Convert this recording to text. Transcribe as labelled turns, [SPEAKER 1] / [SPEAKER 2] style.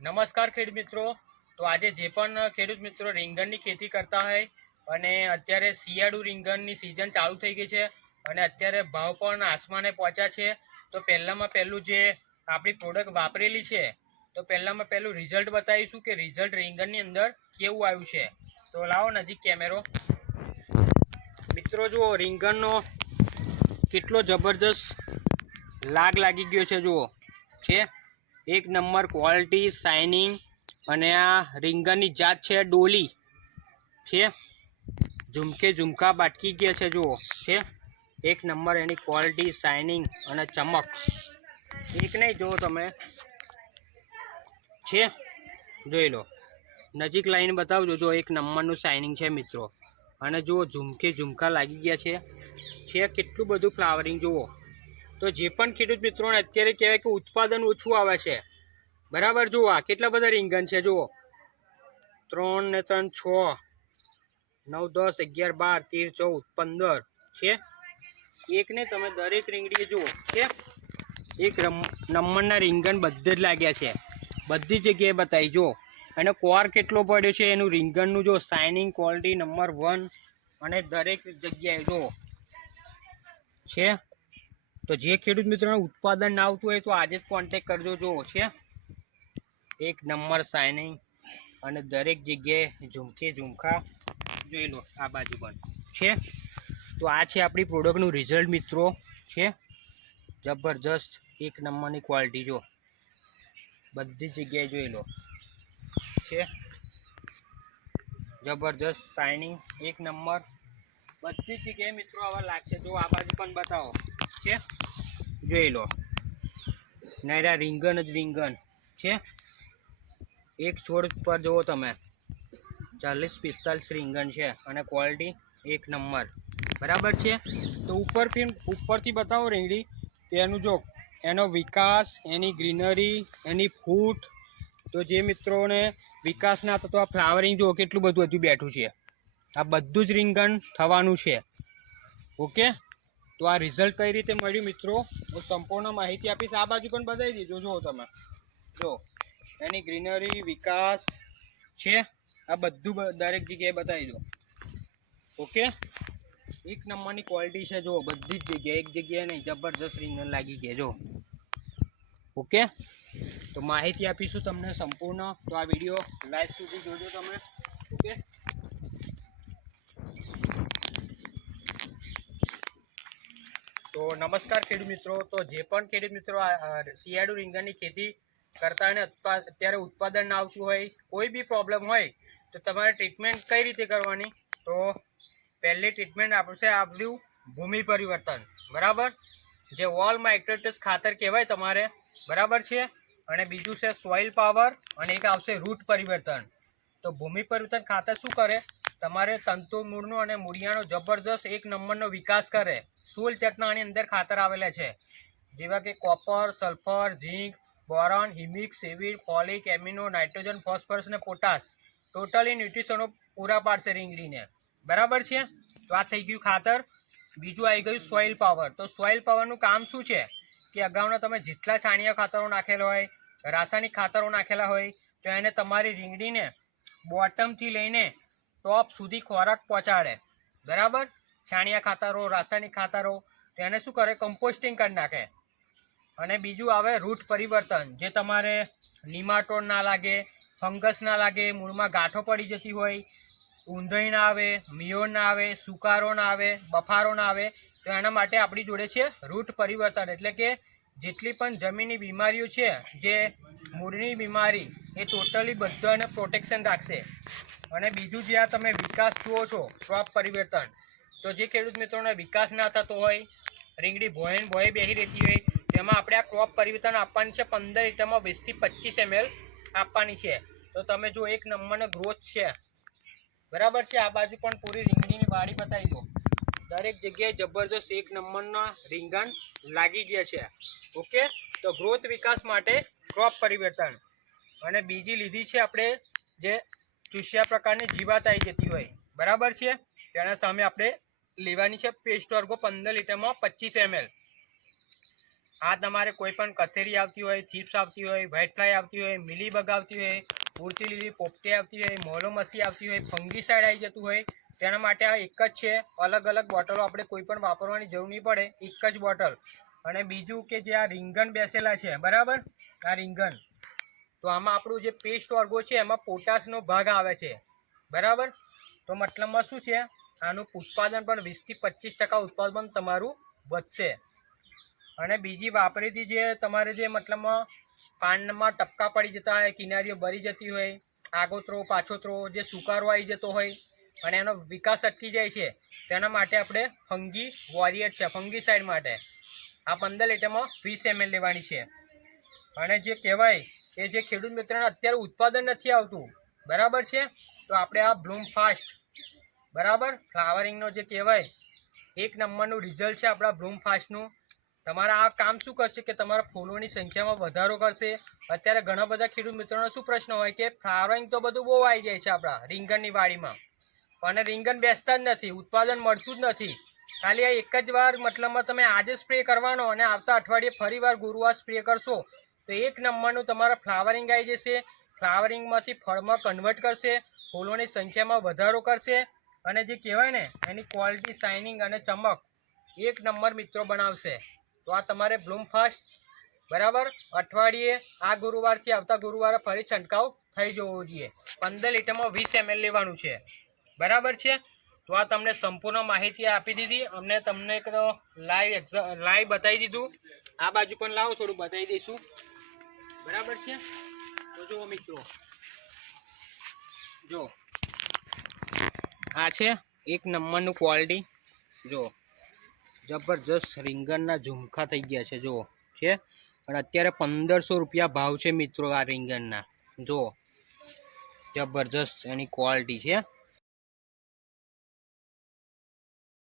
[SPEAKER 1] નમસ્કાર ખેડૂત મિત્રો. તો આજે જે પણ ખેડૂત મિત્રો રીંગણની ખેતી કરતા હોય અને અત્યારે શિયાળુ રીંગણની સિઝન ચાલુ થઈ ગઈ છે અને અત્યારે ભાવ પણ આસમાને પહોંચ્યા છે. તો પહેલામાં પહેલું જે આપણી પ્રોડક્ટ વાપરેલી છે, તો પહેલામાં પહેલું રિઝલ્ટ બતાવીશું કે રિઝલ્ટ રીંગણની અંદર કેવું આવ્યું છે. તો લાવો નજીક કેમેરો મિત્રો જુઓ, રીંગણનો કેટલો જબરજસ્ત લાગ લાગી ગયો છે, જુઓ. છે? એક નંબર ક્વોલિટી શાઇનિંગ અને આ રીંગણની જાત છે ડોલી. છે? ઝુમકે ઝુમકા બાટકી ગયા છે, જુઓ. છે? એક નંબર એની ક્વોલિટી શાઇનિંગ અને ચમક. એક નહીં, જુઓ તમે. છે? જોઈ લો. નજીક લાઈને બતાવજો જો એક નંબરનું શાઇનિંગ છે, મિત્રો. અને જુઓ, ઝુમકે ઝુમકા લાગી ગયા છે. છે? કેટલું બધું ફ્લાવરિંગ જુઓ. તો જે પણ ખેડૂત મિત્રોને અત્યારે કહેવાય કે ઉત્પાદન ઓછું આવે છે. બરાબર? જુઓ, આ કેટલા બધા રીંગણ છે, જુઓ. ત્રણ ને ત્રણ, છ. નવ, દસ, અગિયાર, બાર, તેર, ચૌદ, પંદર. છે? એક ને તમે દરેક રીંગણી જુઓ, છે? એક નંબરના રીંગણ બધે જ લાગ્યા છે. બધી જગ્યાએ બતાવી, જુઓ. અને કોર કેટલો પડ્યો છે એનું રીંગણનું જો શાઇનિંગ ક્વોલિટી નંબર વન અને દરેક જગ્યાએ, જુઓ. છે? તો જે ખેડૂત મિત્રોને ઉત્પાદન ના આવતું હોય તો આજે જ કોન્ટેક કરજો. જો છે એક નંબર શાઇનિંગ અને દરેક જગ્યાએ ઝુમકે ઝુમખા જોઈ લો આ બાજુ પણ. છે? તો આ છે આપણી પ્રોડક્ટનું રિઝલ્ટ મિત્રો. છે? જબરજસ્ત એક નંબરની ક્વોલિટી જો. બધી જગ્યાએ જોઈ લો. છે? જબરજસ્ત શાઇનિંગ એક નંબર. બધી જગ્યાએ મિત્રો આવા લાગશે. જો આ બાજુ પણ બતાવો. છે. જોઈ લો. નાયરા રીંગણ જ રીંગણ છે. એક છોડ પર જુઓ તમે. ચાલીસ પિસ્તાલીસ રીંગણ છે અને ક્વોલિટી એક નંબર. બરાબર છે? તો ઉપરથી ઉપરથી બતાવો રીંગણી. તેનું જો, એનો વિકાસ, એની ગ્રીનરી, એની ફૂટ. તો જે મિત્રોને વિકાસ ના થતો, આ ફ્લાવરિંગ જુઓ કેટલું બધું હજુ બેઠું છે. આ બધું જ રીંગણ થવાનું છે. ઓકે? તો આ રિઝલ્ટ કઈ રીતે મળ્યું મિત્રો? હું સંપૂર્ણ માહિતી આપીશ. આ બાજુ પણ બતાવી દીધો જુઓ તમે. જો, એની ગ્રીનરી વિકાસ છે. આ બધું દરેક જગ્યાએ બતાવી દો ઓકે? એક નંબરની ક્વોલિટી છે. જુઓ બધી જ જગ્યાએ, એક જગ્યાએ નહીં. જબરજસ્ત રીંગણ લાગી ગયા. જો. ઓકે? તો માહિતી આપીશું તમને સંપૂર્ણ. તો આ વીડિયો લાઈવ સુધી જોજો તમે. ઓકે? તો નમસ્કાર ખેડૂત મિત્રો. તો જે પણ ખેડૂત મિત્રો શિયાળુ રીંગણની ખેતી કરતા અને અત્યારે ઉત્પાદન ના આવતું હોય, કોઈ બી પ્રોબ્લેમ હોય, તો તમારે ટ્રીટમેન્ટ કઈ રીતે કરવાની? તો પહેલી ટ્રીટમેન્ટ આપશે આપણું ભૂમિ પરિવર્તન. બરાબર? જે વોલ માઇક્રોટસ ખાતર કહેવાય તમારે. બરાબર છે? અને બીજું છે સોઇલ પાવર અને એક આવશે રૂટ પરિવર્તન. તો ભૂમિ પરિવર્તન ખાતર શું કરે? તમારે તંતુ મૂળનો અને મૂળિયાનો જબરજસ્ત એક નંબરનો વિકાસ કરે. સોલ જાતના આની અંદર ખાતર આવેલા છે. જેવા કે copper, sulphur, zinc, boron, humic, acid, folic, amino, nitrogen, phosphorus અને પોટાશ. ટોટલી ન્યુટ્રિશનો પૂરા પાડશે રીંગણીને બરાબર છે? તો આ થઈ ગયું ખાતર. બીજું આવી ગયું સોઇલ પાવર. તો સોઇલ પાવરનું કામ શું છે? કે અગાઉના તમે જેટલા છાણિયા ખાતરો નાખેલા હોય, રાસાયણિક ખાતરો નાખેલા હોય, તો એને તમારી રીંગણીને બોટમથી લઈને ટોપ સુધી ખોરાક પહોંચાડે. બરાબર? છાણિયા ખાતરો, રાસાયણિક ખાતરો, તો એને શું કરે? કમ્પોસ્ટિંગ કરી નાખે. અને બીજું આવે રૂટ પરિવર્તન, જે તમારે નિમાટોડ ના લાગે ફંગસ ના લાગે, મૂળમાં ગાંઠો પડી જતી હોય, ઊંધઈ ના આવે, મિયો ના આવે, સુકારો ના આવે, બફારો ના આવે, તો એના માટે આપણી જોડે છે રૂટ પરિવર્તન. એટલે કે જેટલી પણ જમીનની બીમારીઓ છે, જે મૂળની બીમારી, એ ટોટલી બધાને પ્રોટેક્શન રાખશે. અને બીજું જે આ તમે વિકાસ જુઓ છો ક્રોપ પરિવર્તન. તો જે ખેડૂત મિત્રોને વિકાસ ના થતો હોય, રીંગણી ભોયન ભોય બેસી રહેતી હોય, તેમાં આપણે આ ક્રોપ પરિવર્તન આપવાની છે પંદર લીટરમાં વીસથી પચીસ એમએલ આપવાની છે. તો તમે જો એક નંબરનો ગ્રોથ છે. બરાબર છે? આ બાજુ પણ પૂરી રીંગણીની વાડી બતાવી દો દરેક જગ્યાએ જબરજસ્ત એક નંબરના રીંગણ લાગી ગયા છે. ઓકે? તો ગ્રોથ વિકાસ માટે ક્રોપ પરિવર્તન. અને બીજી લીધી છે આપણે જે ચૂસ્યા પ્રકારની જીવાત આવી જતી હોય. બરાબર છે? તેના સામે આપણે લેવાની છે પેસ્ટ વર્ગો પંદર લીટરમાં પચીસ એમએલ આ તમારે કોઈ પણ કથેરી આવતી હોય, ચિપ્સ આવતી હોય વ્હાઇટ ફ્લાય આવતી હોય, મિલીબગ આવતી હોય, પૂરતી લીલી પોપટી આવતી હોય, મોલોમસી આવતી હોય, ફંગીસાઇડ આવી જતું હોય, તેના માટે આ એક જ છે. અલગ અલગ બોટલો આપણે કોઈ પણ વાપરવાની જરૂર નહીં પડે. એક જ બોટલ. અને બીજું કે જે આ રીંગણ બેસેલા છે, બરાબર? આ રીંગણ. તો આમાં આપણું જે પેસ્ટ વર્ગો છે, એમાં પોટાશનો ભાગ આવે છે. બરાબર? તો મતલબમાં શું છે? આનું ઉત્પાદન પણ વીસથી પચીસ ટકા ઉત્પાદન તમારું વધશે. અને બીજી વાપરીથી જે તમારે જે મતલબમાં પાનમાં ટપકા પડી જતા હોય, કિનારીઓ ભરી જતી હોય, આગોતરો, પાછોતરો, જે સુકારો આવી જતો હોય, અને એનો વિકાસ અટકી જાય છે, તેના માટે આપણે ફંગી વોરિયર છે ફંગી સાઈડ માટે. આ પંદર લીટરમાં વીસ એમએલ લેવાની છે. અને જે કહેવાય કે જે ખેડૂત મિત્રોને અત્યારે ઉત્પાદન નથી આવતું, બરાબર છે? તો આપણે આ બ્લૂમ ફાસ્ટ, બરાબર? ફ્લાવરિંગનો જે કહેવાય, એક નંબરનું રિઝલ્ટ છે આપણા બ્લૂમ ફાસ્ટનું. તમારા આ કામ શું કરશે કે તમારા ફૂલોની સંખ્યામાં વધારો કરશે? અત્યારે ઘણા બધા ખેડૂત મિત્રોનો શું પ્રશ્ન હોય કે ફ્લાવરિંગ તો બધું બહુ આવી જાય છે આપણા રીંગણની વાડીમાં. પણ રીંગણ બેસતા જ નથી, ઉત્પાદન મળતું જ નથી. ખાલી આ એક જ વાર મતલબમાં તમે આજે સ્પ્રે કરવાનો અને આવતા અઠવાડિયે ફરી વાર ગુરુવાર સ્પ્રે કરશો. તો એક નંબરનું તમારા ફ્લાવરિંગ આવી જશે. ફ્લાવરિંગમાંથી ફળમાં કન્વર્ટ કરશે, ફૂલોની સંખ્યામાં વધારો કરશે અને જે કહેવાય ને, એની ક્વોલિટી, શાઇનિંગ અને ચમક એક નંબર મિત્રો બનાવશે. તો આ તમારે બ્લૂમ ફાસ્ટ, બરાબર? અઠવાડિયે આ ગુરુવારથી આવતા ગુરુવારે ફરી છંટકાવ થઈ જવો જોઈએ. પંદર લીટરમાં વીસ એમએલ લેવાનું છે. બરાબર છે? તો આ તમને સંપૂર્ણ માહિતી આપી દીધી. અમને તમને એક લાઈવ લાઈવ બતાવી દીધું. આ બાજુ પણ લાવો, થોડું બતાવી દઈશું. બરાબર છે? તો જુઓ મિત્રો. જો આ છે એક નંબરનું ક્વોલિટી જો જબરજસ્ત રીંગણના ઝુમખા થઈ ગયા છે જો છે? અને અત્યારે પંદરસો રૂપિયા ભાવ છે મિત્રો આ રીંગણના. જો જબરજસ્ત એની ક્વોલિટી છે.